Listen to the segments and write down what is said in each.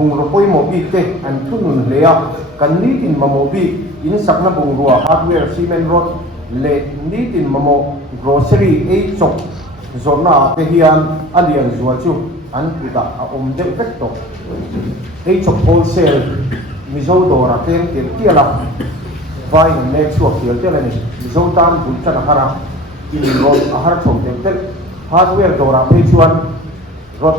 bung ropoi mobi te an thunun lea kan ni in mamobi in sakna bung ruwa hardware cement rod le ni in mamo grocery e chok zona te hian alian zual chu an uta a de vector e chok wholesale mizo dora tem tiala vai next to fiel telani mizo tam bulta na hara in rod a har chom tel hardware dora pe chuan rod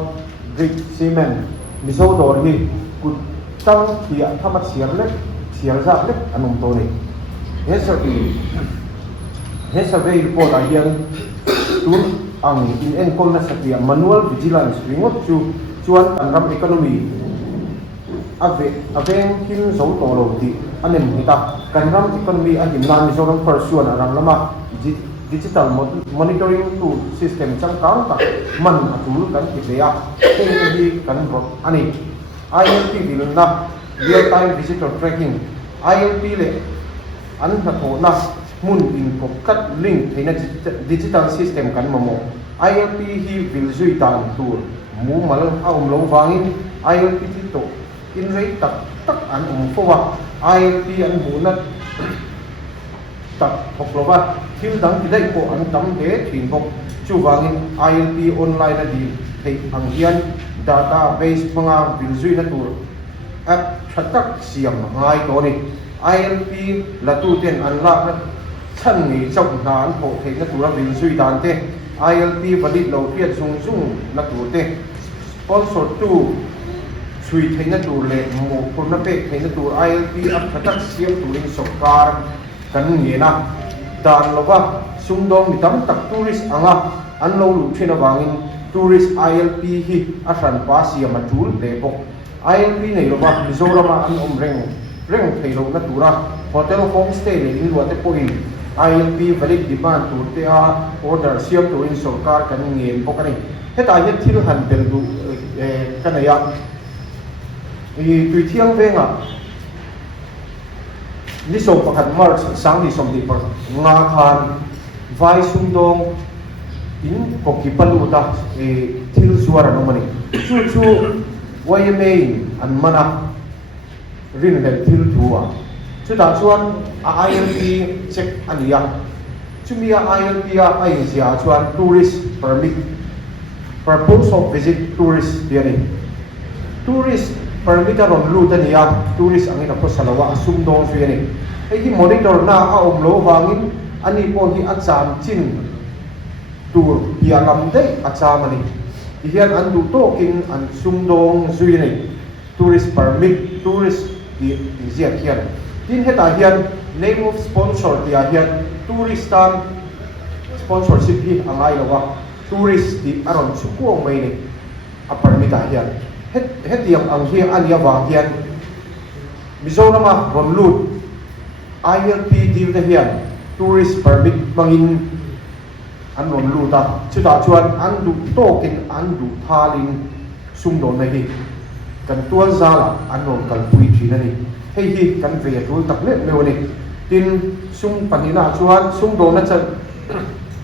brick cement mizo dor hi kut tang hi thamat siar za le anum to ni hesabe report a hian tur ang in en kol na sakya manual vigilance ringot chuan anram economy aveng kin zo to lo ti anem hita kanram economy a him nan zo ram pursuan aram lama digital monitoring tool system chang kang ta man atul kan kileya hi kan ro ani ILP bil na real time visitor tracking ILP le an na tho na mun in ko kat link theina digital system kan mamo ILP hi vil zui tan tur mu mal a lo wangin ILP ti to in rei tak an fowa ILP an mu na tak hoklova thil dang ti dai ko an tam de thin bok chu wangin ILP online na di thei ang hian database manga vil zui na tur app thatak siam ngai to ni ILP la tu ten an la na chan ni chok na an ho thei na tur vil zui dan te ILP valid lo fiat sung na tur te sponsor tu chui thei na tur le mo pur na pe thei na tur ILP app thatak siam turin sokar kan nge na dan lova sungdong mi tam tak tourist anga an lo lu thina wangin tourist ILP hi a ran pa siam a tul le bok ILP nei lova mizorama an reng thei lo na tura hotel homestay le in lo te point ILP valid demand tur te a order siam turin sarkar kan nge bok ani heta hi thil han bel du kanaya tui thiang venga ni som pakhat march sang ni som di par nga khan vai sungdong in kokipaluta thil suara no mani chu YMA an mana rin hel thil thua chu ta chuan a ILP check ania chumia ILP a ai sia chuan tourist permit purpose of visit tourist diani tourist permit a ron lu tania tourist angin ko salawa sumdong suani ei monitor na a lo wangin ani po hi a cham chin tur ya lam dei a chamani hian an du to kin an sumdong suani tourist permit tourist di zia hian tin heta hian name of sponsor dia hian touristan sponsorship hi angai lawa tourist di aron chukuang mai ni a permit a hian het yang ang hi ania wang hian mizorama ron lut ILP deal da hian tourist permit mangin an ron luta chuta chuan an du tokin an du thalin sumdon na hi kan tual zala an ron kal pui thina ni hei hi kan ve tul tak le mewani tin sum panina chuan sumdon na chan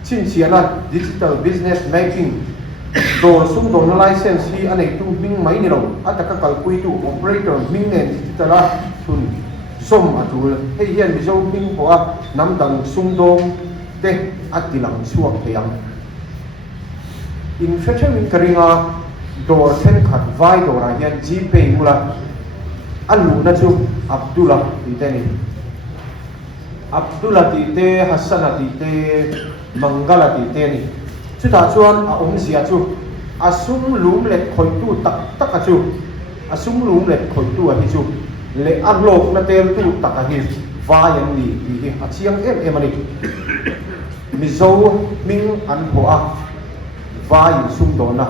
chin chiana digital business mapping do sung do na license hi anei tu ming mai ni ro ataka kalpui tu operator ming nen tala thun som atul hei hian mi zo ming hoa nam dang sung dong te atilang suak theyang in feature min karinga dor sen khat vai dora hian gpay mula alu na chu abdullah titeni abdullah tite hasana tite mangala tite ni chuta chuan a sia chu asum lum le khoi tu tak a chu asum lum le khoi tu a hi chu le arlok na tel tu tak a hi vayan ni hi a chiang em ani mizo ming an ho a vai sum do na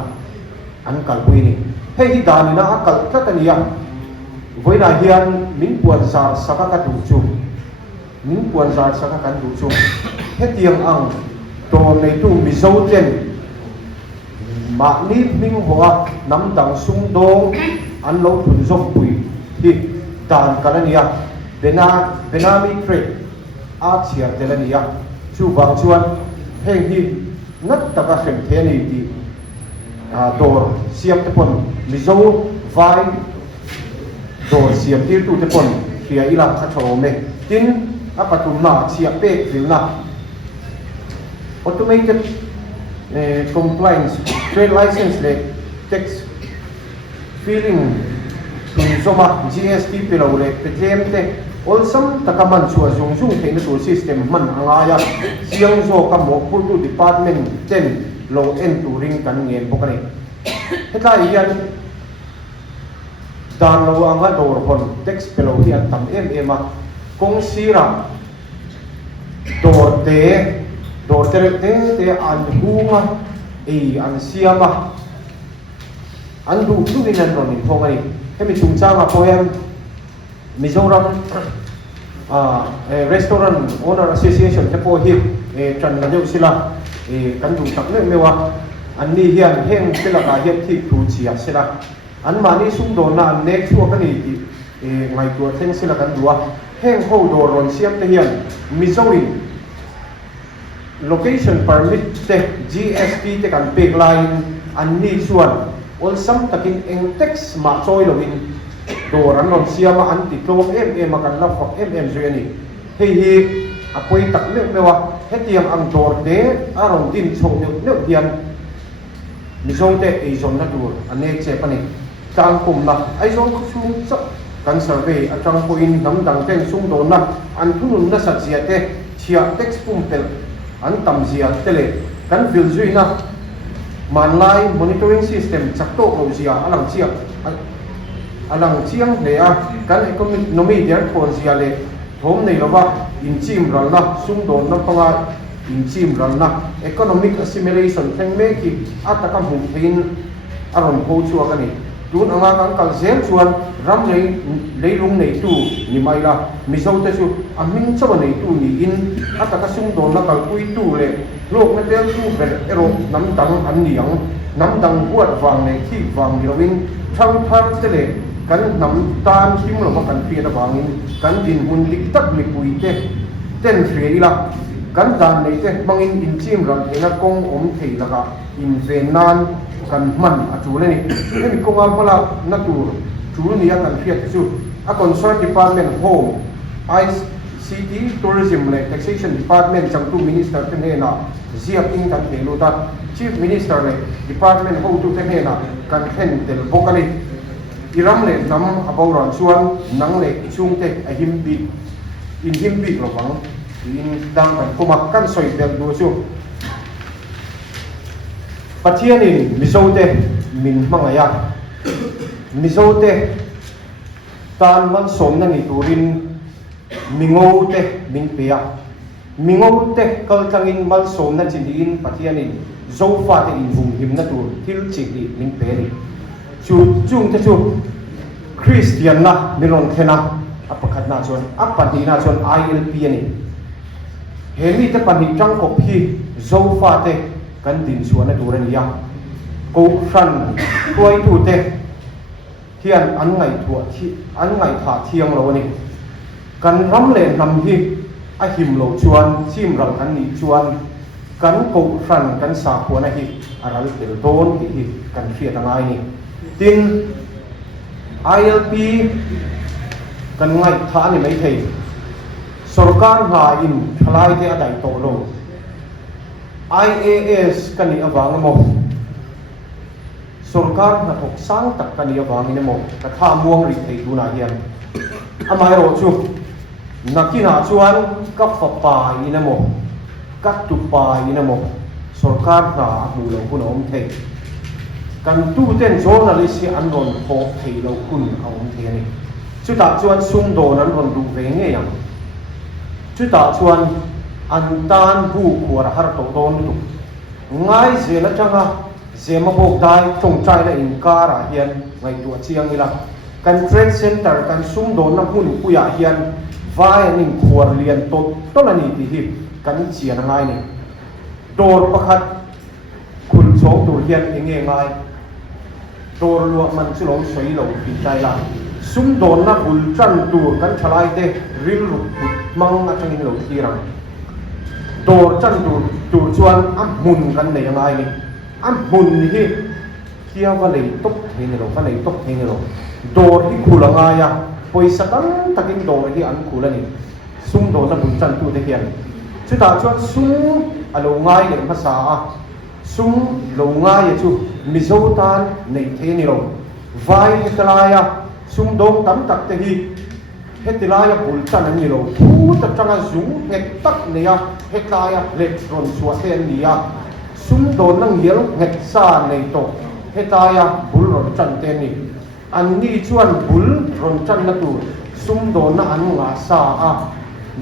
an kal bui ni hei hi dan na a kal tlatania voina hian min puan sar saka ka du chu min puan sar saka kan du chu hetiang ang to nei tu mizo ten ma ni ming hoa nam dang sung dong an lo thun zok pui hi dan kalania benami trade a chia delania chu wang chuan heng hi ngat taka khem the ni ti dor siam te pon mizo vai door siam tir tu te pon kia ila kha chome tin apatum na chia pe fil na automated compliance trade license le tax filling tun zoma GST pelo le petlem te all sam takaman chua zung zung theina tur system man angaya siang zo ka mo pul tu department ten lo en turing kan ngel bokani hetlai hian dan lo anga dor hon tax pelo hi an tam ema kong sira dor te an hunga an siama an du tu in an ron in thongani hemi chungchanga poem Mizoram Restaurant Owner Association te po hi tran na deu sila kan du tak le mewa an ni hian heng sila ka hian thi thu chia sila an mani sum do na next wa kan ni ngai tu theng sila kan duwa heng ho do ron siam te hian Mizoram location permit te GST te kan pek line an ni chuan all sam takin eng tax ma choi lovin door an ron siama an ti tlom kan la fak zui ani hei hi apoi tak le mewa hetiam ang door te aron din chho ne hian mizong te ei zon na tur ane che pani kang kum na ai zong chung cha kan survey atang point nam dang teng sung do na an thunun na sa chia te chia tax pum tel an tam zia tele kan vil zui na manlai monitoring system chakto lo zia alang chiang le a kan economy der phone zia le thom nei lova in chim ral na sung don na panga in chim ral na economic assimilation theng me ki ataka mu thein aron ho chu akani tun anga kan kal zel chuan ram leilung nei tu ni maila mizo te chu amin chawa nei tu ni in ataka sung don na kal pui tu le lok na tel tu ber ero nam dang an niang nam dang buat wang nei thi wang girawin thang thar te le kan nam tan kim lo kan pi da wangin kan din hun lik tak mi pui te ten free la kan dan nei te mangin in chim ran ena kong om thei laka in venan kan man atu le ni emi konga mala natur chu ni kan fiat chu a concerned department home ICT tourism le taxation department chang tu minister te na zia king kan thelu ta chief minister le department ho tu te na kan hen tel bokali iram le nam abauran chuan nang le chung te a himbi in himbi lo bang in dang kan kuma kan soi del du chu pathianin mizote min mangaya mizote tan man som na ni turin mingote min pia mingote kal tangin mal som na chin pathianin zofa te in hum him na tur thil chiki min pe ni chung te chu Christian na miron thena apakhat na chuan apani na chuan ILP ani hemi te pani tang ko phi zofa te kan din chuan na turan ya ko fran koi tu te hian an ngai tha thiang lo ni kan ram le nam hi a him lo chuan chim ral kan ni chuan kan ko fran kan sa ko na hi aral tel don hi kan fia tangai ni tin ILP kan ngai tha ni mai thei sarkar ha in thalai te adai to lo IAS kan ni awang mo sarkar na thok sang tak kan ni awang ni mo ka tha muang ri thei tu na hian amai ro chu nakina chuan ka fa pa ina mo ka tu pa ina mo sarkar na mu lo kun om thei kan tu ten journalist an ron ho thei lo kun om thei ni chu ta chuan sung do nan ron du ve nge yang chu ta chuan an tan bu khur har to don tu ngai je la changa je ma bok dai chong chai la in kara hian ngai tu chiang ila kan trade center kan sung do na hun pu ya hian vai ning khur lian to la ni ti hi kan chian ngai ni dor pakhat khul chong tur hian enge ngai dor lu man chu lo soi lo pi chai la sum don na bul tran tu kan thalai te ril ru mang na changin lo tirang dor chan tu chuan am mun kan nei ngai ni am mun hi kia va lei tok thei ni lo va lei tok thei ni lo door hi khulangaya poisa tam takin door hi an khulani sum do na bul chan tu te hian chuta chuan sum alo ngai le phasa a sum lo ngai chu mizo tan nei the ni lo vai hetlaya sum dong tam tak te hi hetlaya bul chan an ni lo thu ta changa zum het tak ne ya hetlaya le ron suwa te an ni ya sum do nang yel het sa nei to hetaya bul ron chan te ni an ni chuan bul ron chan na tu sum do na an nga sa a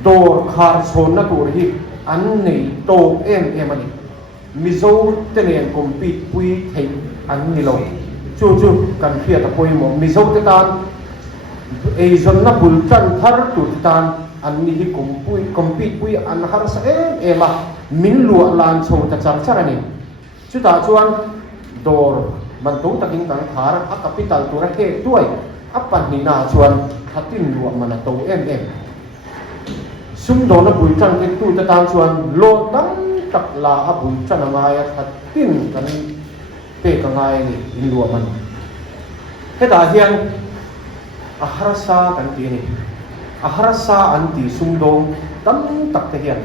door khar chon na tur hi an nei to em ani mizo te nen compete pui thei an ni lo chu kan khia ta poi mo mizo te tan ei zon na bul chan thar tu tan an ni hi compete pui an har sa em a min lu lan chho ta chang charani chu ta chuan door man tu takin kan thar a capital tu ra he tuai apan ni na chuan thatin lu mana to em sum do na bul chan ke tu ta tan chuan lo dam tak la a bul chan ma ya thatin kan pe ka ngai ni in lu man he da hian a harasa kan ti ni a harasa an ti sum do dam tak te hian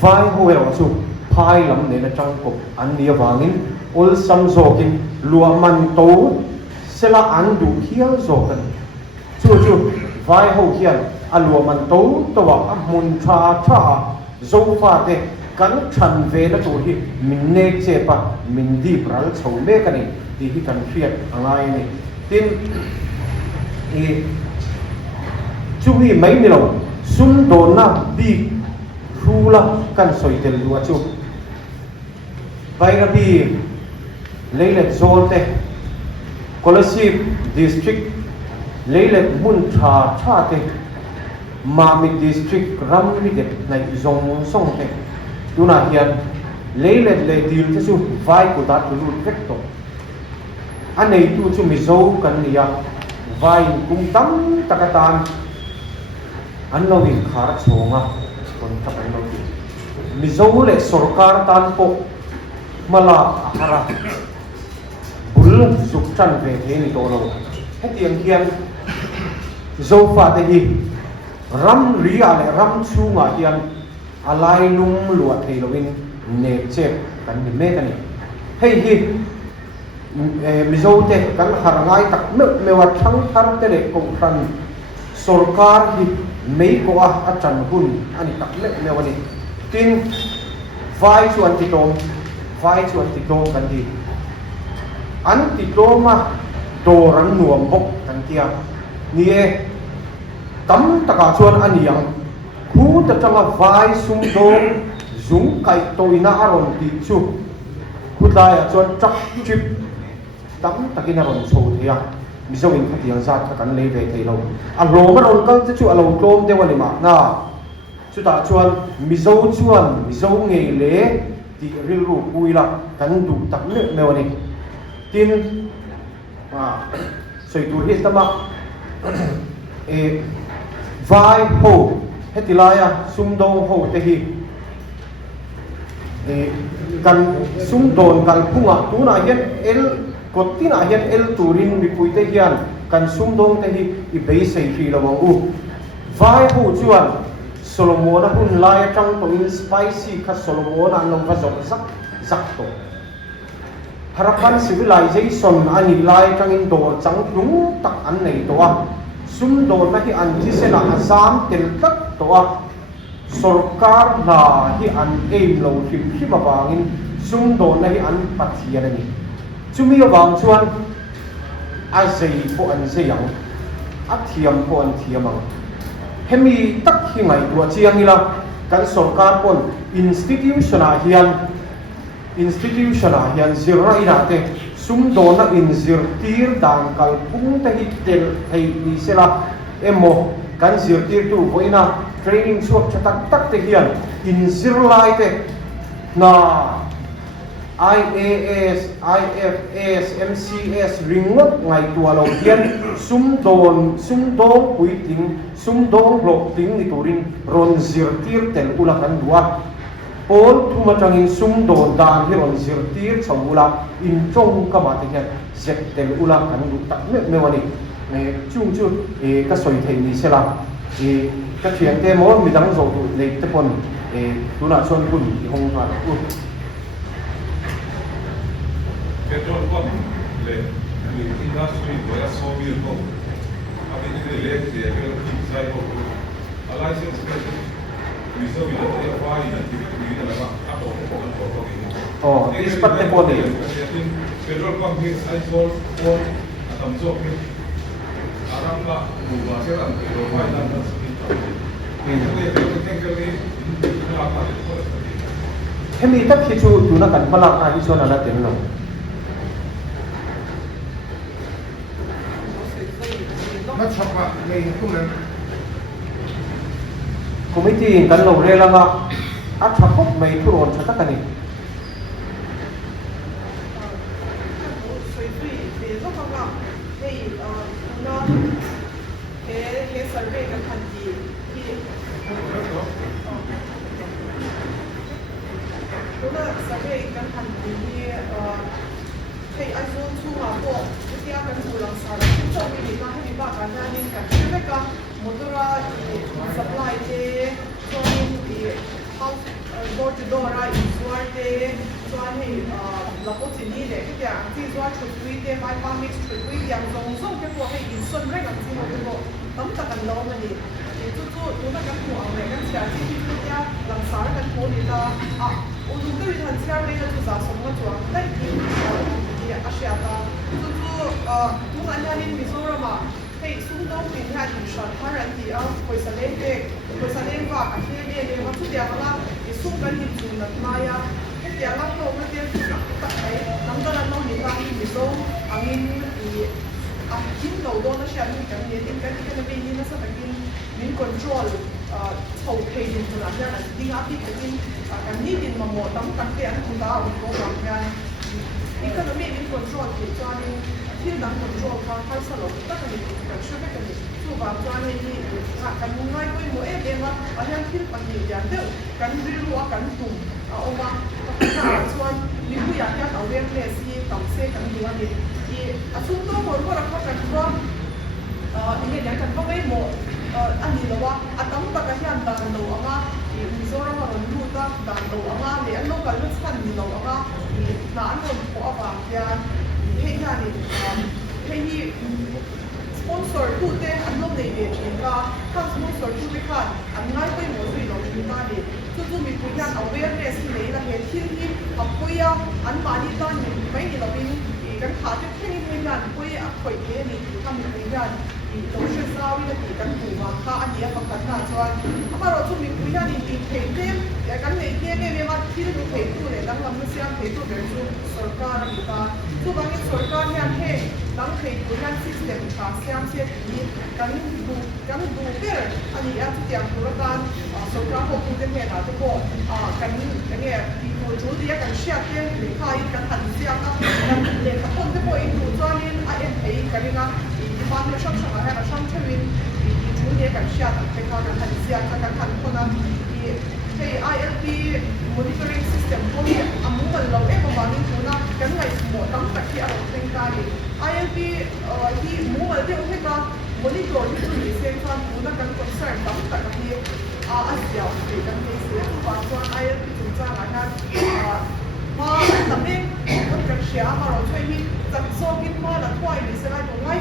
vai ho ero chu phai lam ne na chang ko an ni awangin ol sam zokin lua man to sela an du hial zokan chu vai ho hian a lua man to wa a mun tha zo fa te kan than ve na tu hi min ne che pa min di pral chho me ka ni ti hi kan khiat angai ni tin chu hi mai ni lo sum do na bi khula kan soi tel lua chu vai ra bi leilet zolte Kolasip district leilet mun tha te mami district ramri de nai zong song te tuna hian leilet le dil te chu vai ku ta tu vek to anei tu chu mi zo kan nia vai kum tam takatan an lo in khar chonga kon ta kan lo mi zo le sarkar tan po mala hara bul suk chan ve the ni to lo hetiang hian zo fa te hi ram ria le ram chunga hian alai lung lua thei lovin ne che kan ni me kan hei hi mizo te kan harangai tak me wa thang thar te le ko khan sarkar hi mei ko a chan hun ani tak le me wani tin vai chu an ti tom kan di an ti toma doran nuam bok kan tia ni e tam taka chuan aniang khu ta changa vai sum dong zum kai toina aron ti chu khudaya chuan chak chip tam takina ron chho thia mizo in khatiang za ta kan le ve thei lo a ro ma ron kal chu alo tlom de wani ma na chu ta chuan mizo nge le ti ril ru puila kan du tak le me wani tin soi tu hi tama vai ho hetilaya sumdong ho te hi kan sumdon kal punga tuna hian el kotina hian el turin mi puite hian kan sumdong te hi I bei sei fi lawang u vai ho chuan solomona hun lai tang to in spicy kha solomona an long va zak to Harapan civilization ani lai tang in dor chang lung tak an nei to a sum do na hi an thi sena azam tel tak to a sarkar na hi an aim lo hi bawangin sum do na hi an pathian ani chumi awang chuan a zei po an zeiang a thiam po an thiamang hemi tak hi ngai tu chiang ila kan sarkar pon institution a hian zirra ina te sum do na in zir tir dang kal pung te hi tel hei ni sela emo kan zir tir tu voina training suak chatak tak te hian in zir lai te na IAS, IFS, MCS ringot ngai tua lo hian sum dong pui ting sum dong blok ting ni turin ron zir tir tel ula kan dua Paul thu ma tangin sum don dan hi ron zir tir chawula in tong ka ma te hian zek tel ula kan du tak me wani me chung chu ka soi thei ni sela ka thiang te mo mi dang zo tu le te pon tu na chon kun ki hong ma u petrol pump le industry boya soviet ko abi ni le te ke sai ko license reserve ile te fa ina ti ni la ba apo oh ispat te pon ni petrol pump hi sai sol ko atam zo ke aram la buwa se ran ke ro mai dan hemi tak hi chu tu na kan pala ka hi chon ana ten lo nó chọc vào này không nên committee kan lo re la nga a thakop mai thu ron thata kani survey kan hanti kuna survey kan hanti ni hey azon chu ma ko dia kan sulang sara chu ni ka ni ba kan ni kan survey ka motora supply te so ni house door to door ra insure te so ni la ko ti ni le ti ya ti so chu tui te mai pa mix chu tui yang zong zong ke ko hey insure ra kan ti mo ko tấm ta cần lo mà đi chú ta cần mua này cần trả chi phí cho nhà làm sao cần mua đi ta ô tô cái thằng xe này là chú giá sống mà chú đấy thì Asia ta chú anh nhà mình ví dụ là mà hey xung đông mình hay thì sản phẩm là thì hồi sáng lên và cái này để mà chú đẹp là cái xung gần thì chú là mai cái đẹp lắm đâu cái đẹp tất cả nắm đó là nó hiện tại ví dụ anh chính đầu đó nó sẽ mình cái gì thì cái này mình nó sẽ phải mình control thầu thay đến từ nào là đi áp đi cái này thì mà một tấm tấm tiền chúng ta cũng có bằng cái cái này mình control thì cho nên khi đang control cái sản phẩm tất cả những cái sự cái này chú bảo cho nên thì cái muốn nói với mỗi em mà ở hiện khi bằng nhiều dạng đều cái ví dụ cái tùng ông bà cái cho nên bây giờ cái đầu tiên là gì tổng sẽ cái gì vậy chúng tôi muốn có được cái đó ini yang kan kau mau ani lawa atam bagai yang dan lawa ama misora orang luta dan lawa ama le anu kalau kan ni lawa ama na anu ko apa ya hei ni sponsor tu te anu le ye chinga kan sponsor tu be kan anai ko mo sui lo ni ma ni tu mi pu yang awareness ni le la he thil ni apoya an ma ni tan ni mai ni lo bin kan kha te thing ni nan apoya khoi ke ni kam ni yan social service thì cần thủ mà khá anh em bằng cách nào cho anh mà rồi chúng mình quý gia đình thì thấy thêm để cái này kia cái mà khi được thấy tu để đang làm cái xem thấy tu để chúng sở ca là người ta tu bằng cái sở ca hiện hay đang thấy tu hiện system cả xem xét thì cái đủ cái anh em thì đang tu ra sở ca học tu cái này là tu bộ cái này thì tu chủ đi cái share cái để khai cái hành xem đó để các con cái bộ tu cho nên anh em thấy cái này ban đầu xong rồi là xong chơi win thì chủ đề cảm xúc là cái con là hành giả các thành phần là thì cái ILP monitoring system có nghĩa muốn mình lâu em mà mình muốn là cái này một tấm đặc biệt ở trên cái ILP thì muốn mình tiêu hết là monitor thì chúng mình xem cho muốn là cái concern tấm đặc biệt Asia thì cái này sẽ và cho ILP chúng ta là cái mà tầm này con cảm xúc mà rồi chơi thì tập số cái mà là quay đi sẽ là một ngày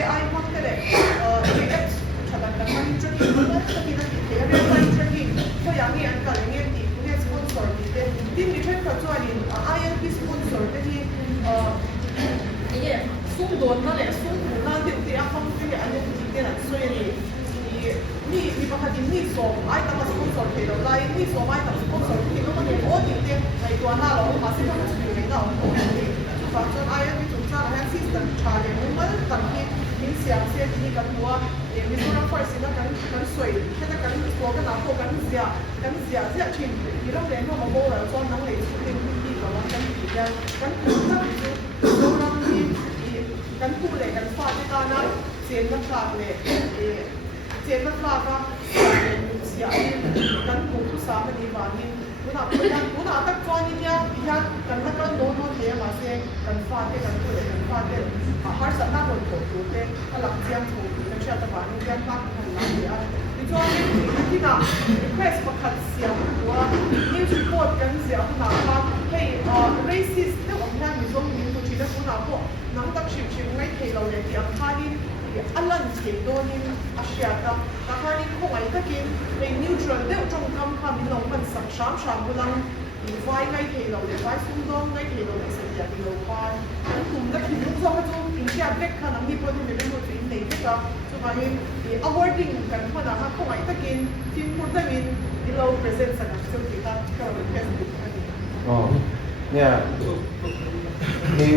AI mắc cái này AI thật là cái tracking nó rất là cái real time tracking cho những người ăn cả những người thì cũng là sponsor thì team depend cả cho anh ILP sponsor thì 이게 송돈만에 송돈한테 우리 아까 그게 아니고 이게 안 소리니 ni bahati ni so ai ta sponsor ke lo lai ni so mai ta sponsor ke lo ni o ni te ai to na lo ma se ta su ni na o ni fa cho ai ni tu cha ha system cha le mo ma ta ki min sia se ni ka tua e mi so na for se na kan soi ke ta kan ko ka na ko kan sia chin ni lo le no mo bo la so na le su ni ni lo la kan ki ya kan ku ta so na ni kan ku le kan fa ta na se na ka leเจนนักลาก็เสียกันผูกทุกสามณีบานิน kuna tak chuan in ya hian kan na kan don hon he ma se kan fa te kan tu le kan fa te har sa na hon ko tu te alak chiang thu kan sha ta ba ni kan pa kan la ya ni chuan ni ti na request pakhat siam wa news report kan sia kuna pa hey racist te om hian mi zong min tu chi da kuna ko nang tak shim shim ngai thei lo le ti ang khanin alan ke donin asya ta kahani ko ai takin ei neutral de trong kam kha min lo man sak sham sham bulang vai ngai thei lo le vai sum dong ngai thei lo le se ya ti lo pa an kum da ki lu zo ha zo in sia bek kha nam ni po ni me mo tin nei te ka so ma hi awarding kan pa na ko ai takin tin pur da min di lo present sa ka so ti ta ka lo Facebook aniเนี่ยที่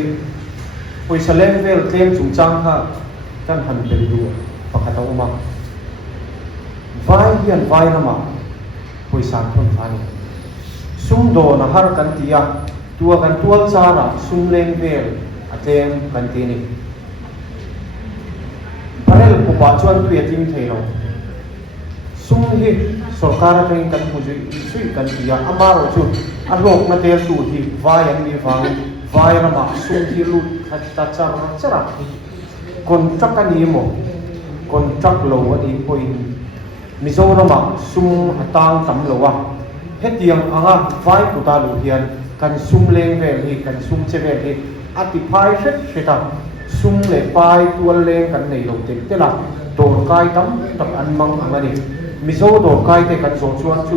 ปุยแสลงเวลเตรียมจุงจังค่ะกันหันไปดูปกติอุมาไว้เฮียนไว้นะมาปุยสามคนฟันซุ่มโดนหากันตียตัวกันตัวซาระซุ่มเลงเวลเตรียมกันตีนี่พระเจ้าผู้ป่าชวนตัวทีมเทโลซุ่มฮีสุรการะเป็นกันผู้ช่วยกันตียอามาโรจุอารมณ์มาเตลตูฮีไว้ยังมีฟังไว้นะมาซุ่มที่ลุตัดจาระจระคนจักกันนี้หมดคนจักโลวันนี้pointมิโซนะมาซุ่มตางตำโลวะเฮตียงอ่างไว้กุตาลูเฮียนกันซุ่มเลงเวลีกันซุ่มเชเวลีอธิพายเสร็จเสร็จซุ่มเลปายตัวเลงกันในโลกเต็มเตละโดนกายตั้มตักอันมังอันนี้มิโซโดนกายเตกันส่งชวนชู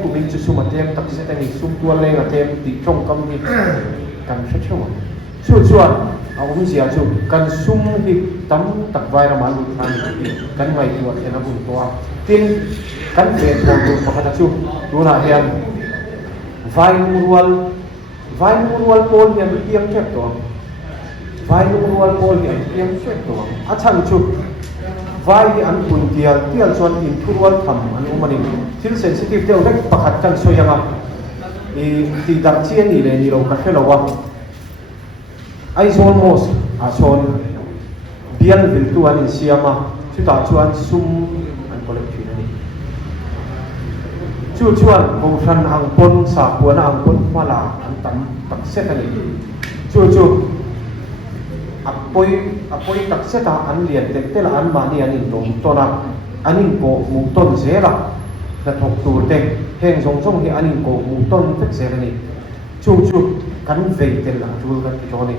กูมินจะซุ่มเต็มตักเสร็จนี่ซุ่มตัวเลงเต็มติดจงกำมีกันเชื่อว่าชวนเอาเสียชูกันซุ่มที่ตั้มตักไว้ละมันลุกทันกันไว้ตัวเอ็นบุญตัวทินกันเปลี่ยนตัวปกติชูดูน่าเฮียนไว้มูรัวโพลเนี่ยเอียงเช็ดตัวไว้มูรัวโพลเนี่ยเอียงเช็ดตัวอาชันชูไว้อันปุ่นเตียลส่วนอินทุรัวทำอันอุมานิที่เซนซิทีฟเดียวได้ประคัดกันสวยงามตีดักเชียนี่เลยนี่เราคัดให้เราว่าไอโซนโมสอาโซนเบียนวิลตัวนี้เสียมาชุดตาชวนซุ่มอันคนเล็กทีนี้ชวนบุชันอังปนสาบวนอังปนมาลาอันตั้มตักเซตันนี้อัปปอยตักเซตาอันเลียนเด็กละอันมานี่อันนี้ตรงตัวนักอันนี้โกมุต้นเสียละแต่ถกตูเด็กแห่งทรงที่อันนี้โกมุต้นเฟกเสียนี่กันเวทเตละจูกันที่ตรงนี้